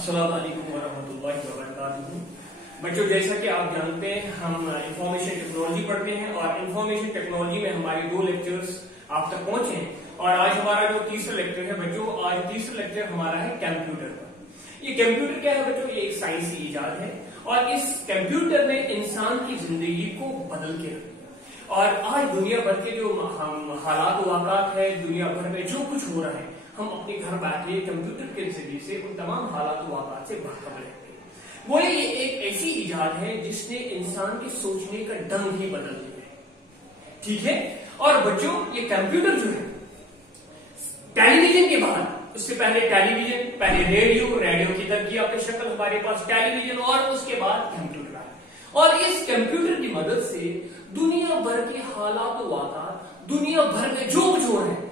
السلام علیکم ورحمۃ اللہ وبرکاتہ۔ بچوں، جیسا کہ آپ جانتے ہیں ہم انفارمیشن ٹیکنالوجی پڑھتے ہیں اور انفارمیشن ٹیکنالوجی میں ہماری 2 لیکچرز آپ تک پہنچے ہیں اور آج ہمارا جو تیسرا لیکچر ہے بچوں، آج تیسرا لیکچر ہمارا ہے کمپیوٹر پر۔ یہ کمپیوٹر کیا ہے بچوں؟ یہ ایک سائنسی ایجاد ہے اور اس کمپیوٹر نے انسان کی زندگی کو بدل کے رکھ دیا اور آج دنیا بھر کے جو حالات و واقعات ہے، دنیا بھر میں جو کچھ ہو رہا ہے، ہم اپنے گھر بیٹھے کمپیوٹر کے ذریعے سے ان تمام حالات و واقعات سے باخبر رہتے ہیں۔ وہ یہ ایک ایسی ایجاد ہے جس نے انسان کے سوچنے کا ڈھنگ ہی بدل دیا ہے، ٹھیک ہے؟ اور بچوں، یہ کمپیوٹر جو ہے ٹیلی ویژن کے بعد، اس سے پہلے ٹیلی ویژن، پہلے ریڈیو کی ترکیب کی شکل ہمارے پاس ٹیلی ویژن اور اس کے بعد کمپیوٹر آیا اور اس کمپیوٹر کی مدد سے دنیا بھر کے حالات و واقعات، دنیا بھر میں جو کچھ ہو رہا ہے،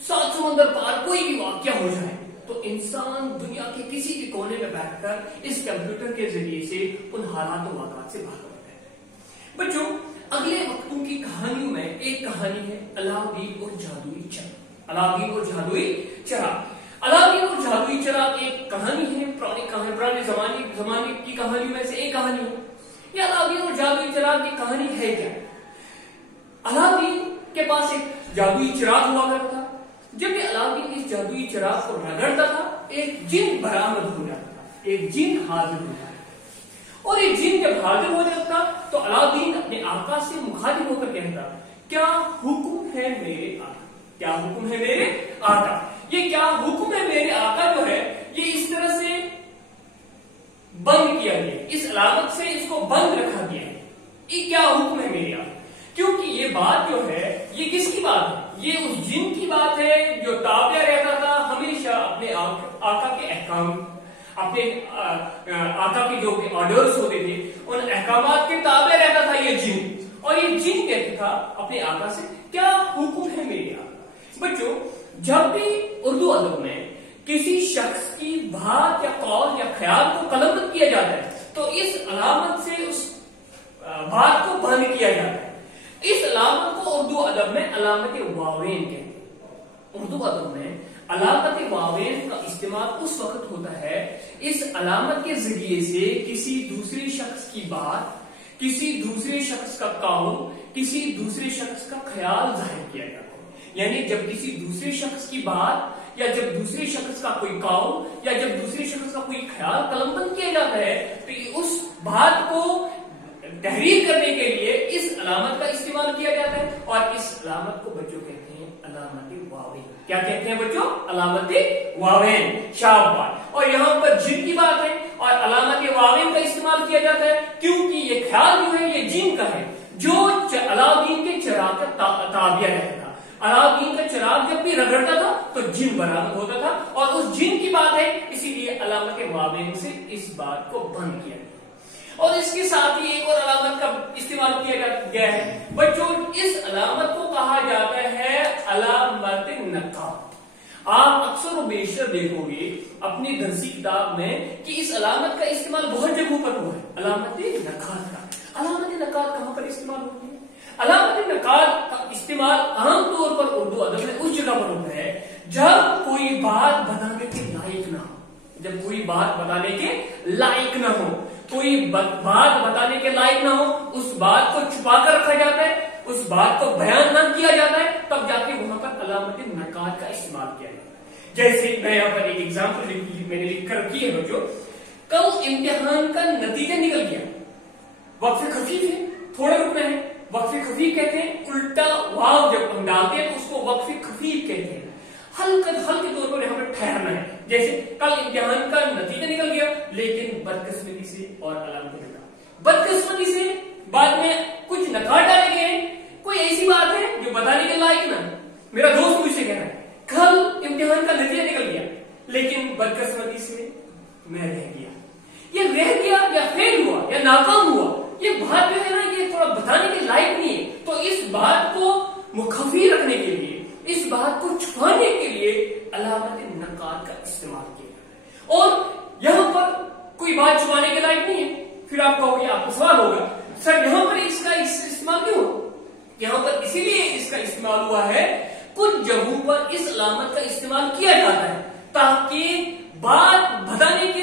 7 سمندر پار کوئی بھی واقعہ ہو جائے تو انسان دنیا کے کسی بھی کونے میں بیٹھ کر اس کمپیوٹر کے ذریعے سے ان حالات و واقعات سے باخبر رہتا ہے۔ بچوں، اگلے وقتوں کی کہانیوں میں ایک کہانی ہے الاؤدین اور جادوئی چراغ۔ الاؤدین اور جادوئی چراغ، الاؤدین اور جادوئی چراغ ایک کہانی ہے، پرانے زمانے کی کہانیوں میں سے ایک کہانی ہے۔ یہ الاؤدین اور جادوئی چراغ کی کہانی ہے کیا؟ الاؤدین کے پاس ایک جادوئی چراغ ہوا کرتا تھا۔ جب یہ الاؤدین اس جادوئی چراغ کو رگڑتا تھا، ایک جن برآمد ہو جاتا تھا، ایک جن حاضر ہو جاتا تھا اور ایک جن جب حاضر ہو جاتا تو الاؤدین اپنے آقا سے مخاطب ہو کر کہتا، کیا حکم ہے میرے آقا؟ کیا حکم ہے میرے آقا؟ یہ کیا حکم ہے میرے آقا جو ہے یہ اس طرح سے بند کیا گیا، اس علامت سے اس کو بند رکھا گیا ہے، یہ کیا حکم ہے میرے آقا؟ کیونکہ یہ بات جو ہے یہ کس کی بات ہے؟ یہ اس جن کی بات ہے جو تابع رہتا تھا ہمیشہ اپنے آقا کے احکام، اپنے آقا کے جو آرڈرز ہوتے تھے ان احکامات کے تابع رہتا تھا یہ جن، اور یہ جن کہتا تھا اپنے آقا سے کیا حکم ہے میرے آقا؟ بچوں، جب بھی اردو ادب میں کسی شخص کی بات یا قول یا خیال کو قلمبند کیا جاتا ہے تو اس علامت سے اس بات کو بند کیا جاتا ہے۔ اس علامت کو اردو ادب میں علامت واوین کہتے ہیں۔ اردو ادب میں علامت واوین کا استعمال اس وقت ہوتا ہے اس علامت کے ذریعے سے کسی دوسرے شخص کی بات، کسی دوسرے شخص کا قول، کسی دوسرے شخص کا خیال ظاہر کیا جاتا ہے۔ یعنی جب کسی دوسرے شخص کی بات یا جب دوسرے شخص کا کوئی قول یا جب دوسرے شخص کا کوئی خیال قلمبند کیا جاتا ہے تو اس بات کو تحریر کرنے کے لیے اس علامت کا استعمال کیا جاتا ہے اور اس علامت کو بچوں کہتے ہیں علامت واوین۔ کیا کہتے ہیں بچوں؟ علامت واوین، شاباش۔ اور یہاں پر جن کی بات ہے اور علامت واوین کا استعمال کیا جاتا ہے کیونکہ یہ خیال جو ہے یہ جن کا ہے جو الاؤدین کے چراغ کا تابع رہتا تھا۔ الاؤدین کا چراغ جب بھی رگڑتا تھا تو جن برآمد ہوتا تھا اور اس جن کی بات ہے، اسی لیے علامت واوین سے اس بات کو بند کیا گیا۔ اور اس کے ساتھ ہی ایک اور علامت کا استعمال کیا گیا ہے بچوں، اس علامت کو کہا جاتا ہے علامت نقاط۔ آپ اکثر و بیشتر دیکھو گے اپنی درسی کتاب میں کہ اس علامت کا استعمال بہت جگہوں پر ہوا ہے، علامت نقاط کا۔ علامت نقاط کہاں پر استعمال ہوتی ہے؟ علامت نقاط کا استعمال عام طور پر اردو ادب میں اس جگہ پر ہوتا ہے جب کوئی بات بتانے کے لائق نہ ہو، جب کوئی بات بتانے کے لائق نہ ہو، کوئی بات بتانے کے لائق نہ ہو، اس بات کو چھپا کر رکھا جاتا ہے، اس بات کو بیان نہ کیا جاتا ہے، تب جا کے وہاں پر علامت نقاط کا استعمال کیا جاتا ہے۔ جیسے میں یہاں پر ایک ایگزامپل میں نے لکھ کر رکھی ہے بچوں، کل امتحان کا نتیجہ نکل گیا، وقف خفیف ہے، تھوڑے رکنا ہے، وقف خفیف کہتے ہیں، الٹا واو جب ہم ڈالتے ہیں تو اس کو وقف خفیف کہتے ہیں، ہلکے طور پر یہاں پر ٹھہرنا ہے۔ جیسے کل امتحان کا نتیجہ نکل گیا لیکن بدقسمتی سے اور علامت نقاط، بدقسمتی سے بعد میں کچھ نقاط ڈالے گئے، کوئی ایسی بات ہے جو بتانے کے لائق نہ۔ میرا دوست مجھ سے کہہ رہا ہے کل امتحان کا نتیجہ نکل گیا لیکن بدقسمتی سے میں رہ گیا، یہ رہ گیا یا فیل ہوا یا ناکام ہوا، یہ بات جو ہے نا یہ تھوڑا بتانے کے لائق نہیں ہے، تو اس بات کو مخفی رکھنے کے لیے، اس بات کو چھپانے کے لیے علامت نقاط کا استعمال کیا جاتا ہے۔ اور یہاں پر کوئی بات چھپانے کے لائق نہیں ہے، پھر آپ کہو گے، آپ کو سوال ہوگا سر یہاں پر اس کا استعمال کیوں ہو؟ یہاں پر اسی لیے اس کا استعمال ہوا ہے، کچھ جگہوں پر اس علامت کا استعمال کیا جاتا ہے تاکہ بات بتانے کی